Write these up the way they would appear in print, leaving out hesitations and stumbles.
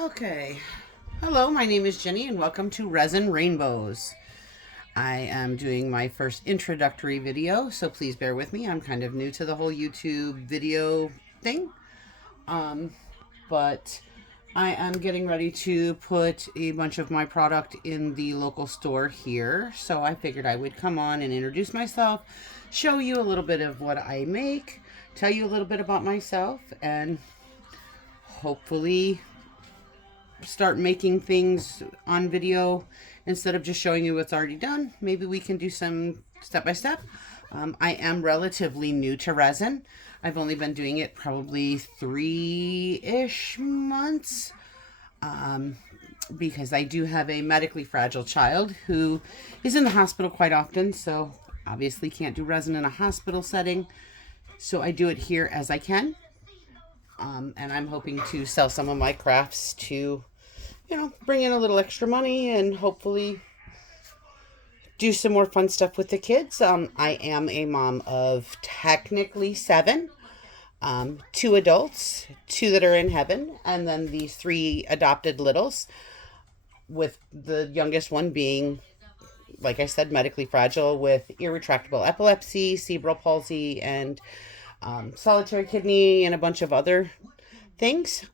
Okay. Hello, my name is Jenny and welcome to Resin Rainbows. I am doing my first introductory video, so please bear with me. I'm kind of new to the whole YouTube video thing. But I am getting ready to put a bunch of my product in the local store here. So I figured I would come on and introduce myself, show you a little bit of what I make, tell you a little bit about myself, and hopefully start making things on video instead of just showing you what's already done. Maybe we can do some step by step. I am relatively new to resin. I've only been doing it probably 3-ish months because I do have a medically fragile child who is in the hospital quite often, so obviously can't do resin in a hospital setting. So I do it here as I can. And I'm hoping to sell some of my crafts to, bring in a little extra money and hopefully do some more fun stuff with the kids. I am a mom of technically 7, 2 adults, 2 that are in heaven, and then these 3 adopted littles, with the youngest one being, like I said, medically fragile with irretractable epilepsy, cerebral palsy, and solitary kidney, and a bunch of other things.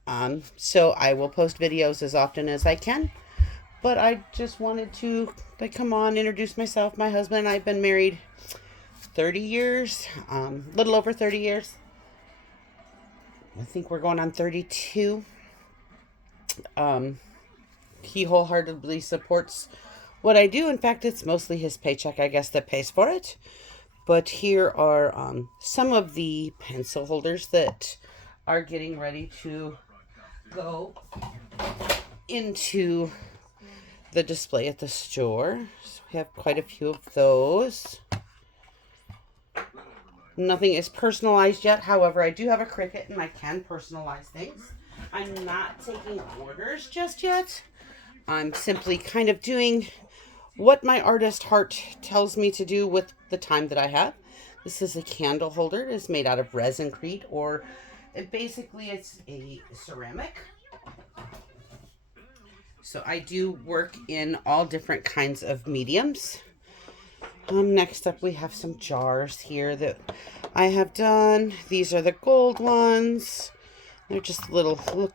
So I will post videos as often as I can. But I just wanted to come on, introduce myself. My husband and I have been married 30 years, little over 30 years. I think we're going on 32. He wholeheartedly supports what I do. In fact, it's mostly his paycheck, I guess, that pays for it. But here are some of the pencil holders that are getting ready to go into the display at the store. So we have quite a few of those. Nothing is personalized yet. However, I do have a Cricut and I can personalize things. I'm not taking orders just yet. I'm simply kind of doing what my artist heart tells me to do with the time that I have. This is a candle holder. It is made out of resin-crete, or basically it's a ceramic. So I do work in all different kinds of mediums. Next up, we have some jars here that I have done. These are the gold ones. They're just little, look,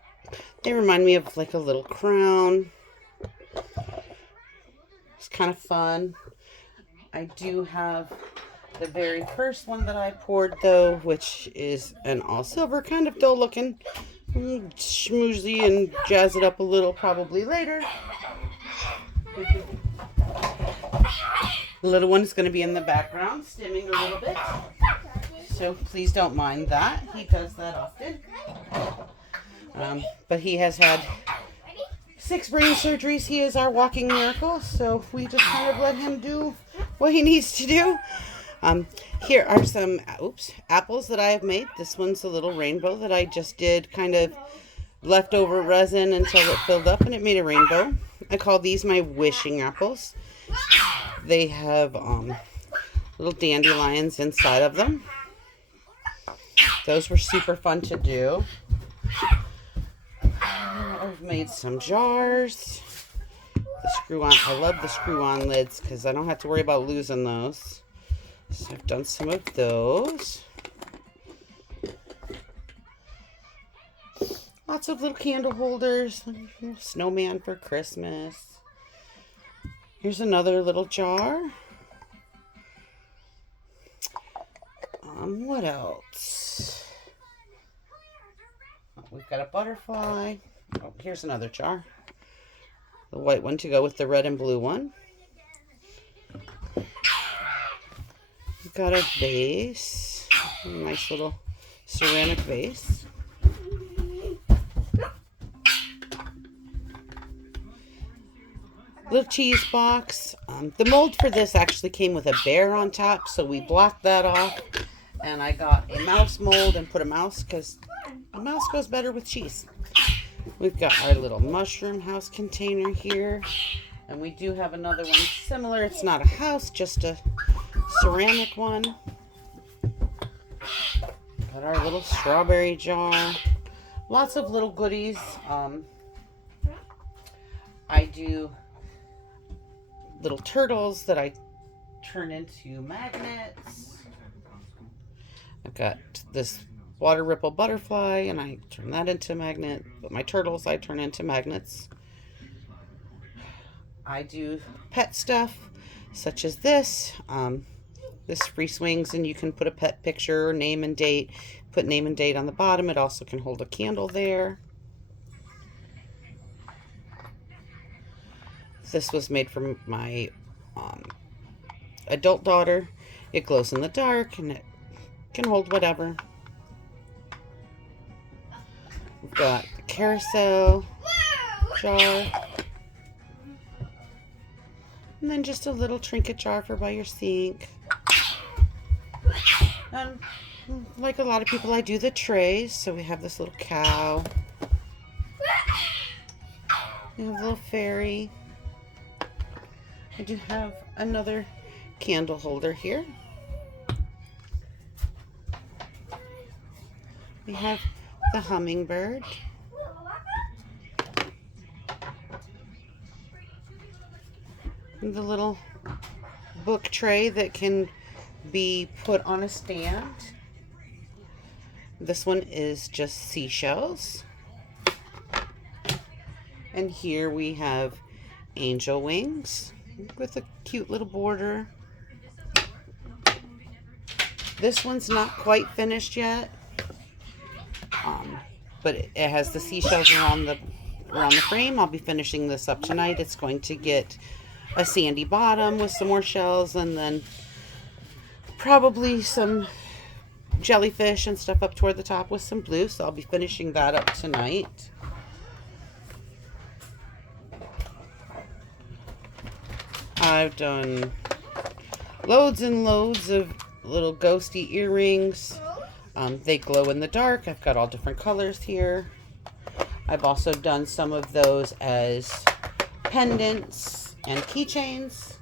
they remind me of like a little crown. It's kind of fun. I do have the very first one that I poured, though, which is an all silver, kind of dull looking, schmoozy, and jazz it up a little probably later. The little one is going to be in the background, stimming a little bit. So please don't mind that. He does that often. But he has had 6 brain surgeries. He is our walking miracle. So we just kind of let him do what he needs to do. Here are some apples that I have made. This one's a little rainbow that I just did kind of leftover resin until it filled up and it made a rainbow. I call these my wishing apples. They have little dandelions inside of them. Those were super fun to do. I've made some jars. The screw-on. I love the screw-on lids because I don't have to worry about losing those. So I've done some of those. Lots of little candle holders. Snowman for Christmas. Here's another little jar. What else? Oh, we've got a butterfly. Oh, here's another jar. The white one to go with the red and blue one. We've got a vase. A nice little ceramic vase. Little cheese box. The mold for this actually came with a bear on top, so we blocked that off. And I got a mouse mold and put a mouse because a mouse goes better with cheese. We've got our little mushroom house container here. And we do have another one similar. It's not a house, just a ceramic one. Got our little strawberry jar. Lots of little goodies. I do little turtles that I turn into magnets. I've got this water ripple butterfly, and I turn that into a magnet. But my turtles I turn into magnets. I do pet stuff, such as this. This free swings, and you can put a pet picture, name and date. Put name and date on the bottom. It also can hold a candle there. This was made for my adult daughter. It glows in the dark, and it can hold whatever. We've got the carousel jar. And then just a little trinket jar for by your sink. And like a lot of people, I do the trays. So we have this little cow. We have a little fairy. I do have another candle holder here. We have the hummingbird. And the little book tray that can be put on a stand. This one is just seashells. And here we have angel wings with a cute little border. This one's not quite finished yet, but it has the seashells around the frame. I'll be finishing this up tonight. It's going to get a sandy bottom with some more shells, and then probably some jellyfish and stuff up toward the top with some blue. So I'll be finishing that up tonight. I've done loads and loads of little ghosty earrings. They glow in the dark. I've got all different colors here. I've also done some of those as pendants and keychains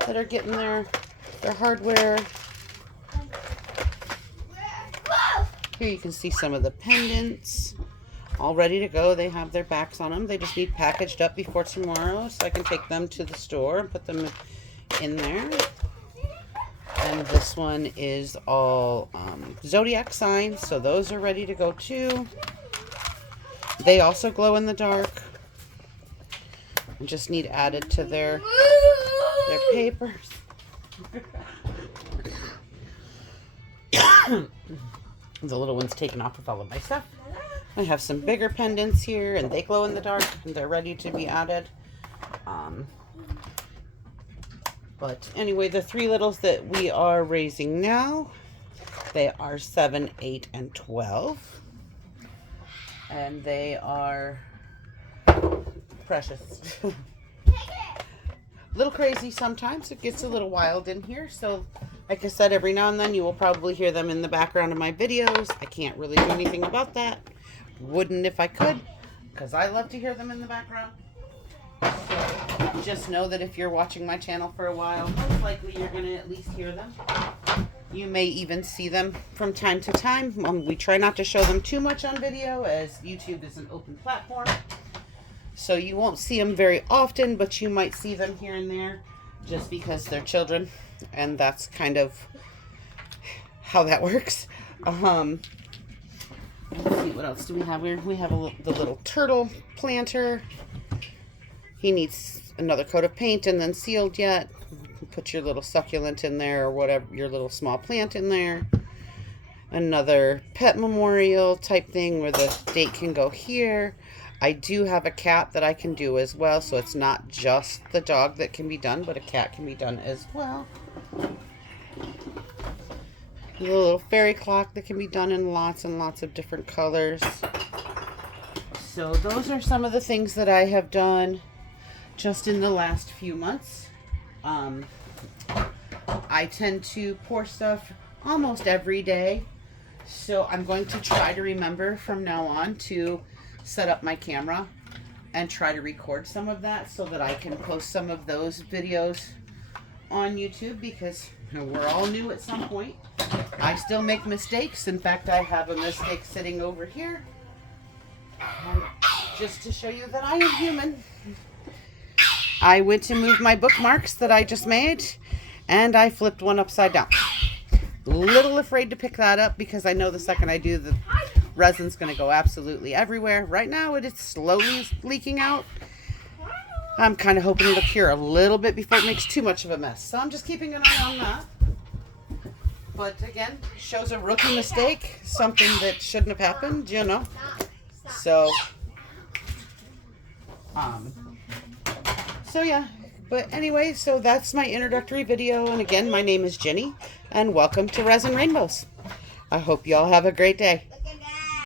that are getting their hardware. Here you can see some of the pendants all ready to go. They have their backs on them. They just need packaged up before tomorrow so I can take them to the store and put them in there. And this one is all zodiac signs, so those are ready to go too. They also glow in the dark and just need added to their papers. The little one's taken off with all of my stuff. I have some bigger pendants here, and they glow in the dark, and they're ready to be added. But anyway, the three littles that we are raising now, they are 7, 8, and 12. And they are precious. A little crazy sometimes. It gets a little wild in here. So, like I said, every now and then you will probably hear them in the background of my videos. I can't really do anything about that. Wouldn't if I could, because I love to hear them in the background. So just know that if you're watching my channel for a while, most likely you're going to at least hear them. You may even see them from time to time. We try not to show them too much on video, as YouTube is an open platform. So you won't see them very often, but you might see them here and there just because they're children. And that's kind of how that works. Let's see, what else do we have here? We have the little turtle planter. He needs another coat of paint and then sealed yet. Put your little succulent in there, or whatever, your little small plant in there. Another pet memorial type thing where the date can go here. I do have a cat that I can do as well, so it's not just the dog that can be done, but a cat can be done as well. A little fairy clock that can be done in lots and lots of different colors. So those are some of the things that I have done just in the last few months. I tend to pour stuff almost every day, so I'm going to try to remember from now on to set up my camera and try to record some of that so that I can post some of those videos on YouTube, because we're all new at some point. I still make mistakes. In fact, I have a mistake sitting over here, just to show you that I am human. I went to move my bookmarks that I just made, and I flipped one upside down. Little afraid to pick that up because I know the second I do, the resin's going to go absolutely everywhere. Right now it is slowly leaking out. I'm kind of hoping it'll cure a little bit before it makes too much of a mess. So I'm just keeping an eye on that. But again, shows a rookie mistake, something that shouldn't have happened, you know. So yeah. But anyway, so that's my introductory video. And again, my name is Jenny, and welcome to Resin Rainbows. I hope you all have a great day.